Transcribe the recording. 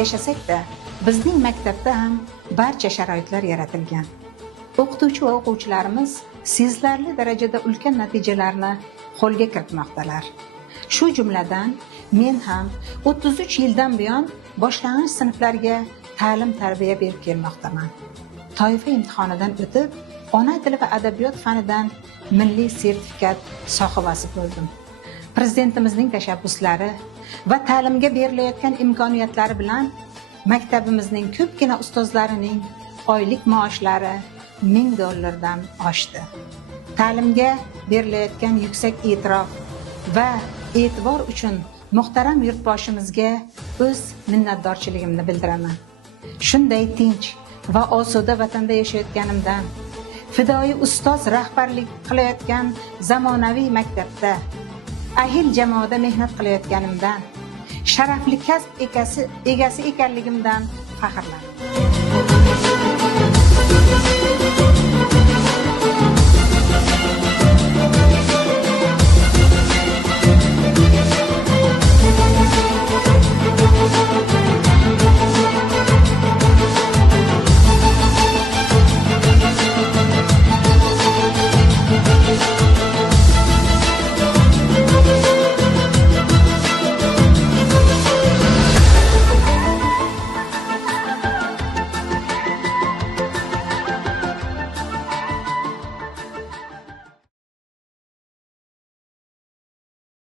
yashasak-da, bizning maktabda ham barcha sharoitlar yaratilgan. O'qituvchi va o'quvchilarimiz sezilarli darajada ulkan natijalarni qo'lga kiritmoqdalar. Shu jumladan men ham 33 yildan buyon boshlang'ich sinflarga ta'lim-tarbiya berib kelmoqdaman. Toifa imtihonidan o'tib, ona tili va adabiyot fanidan milliy sertifikat sohibasi bo'ldim. Prezidentimizning tashabbuslari va ta'limga berilayotgan imkoniyatlari bilan maktabimizning ko'pgina ustozlarining oylik maoshlari $1000 oshdi. Ta'limga berilayotgan yuksak e'tirof va e'tibor uchun muhtaram yurtboshimizga o'z minnatdorchiligimni bildiraman. Shunday tinch va osuda vatanda yashayotganimdan, fidoyi ustoz rahbarlik qilayotgan zamonaviy maktabda ahil jamoada mehnat qilayotganimdan, sharafli kasb egasi ekanligimdan faxrlanaman.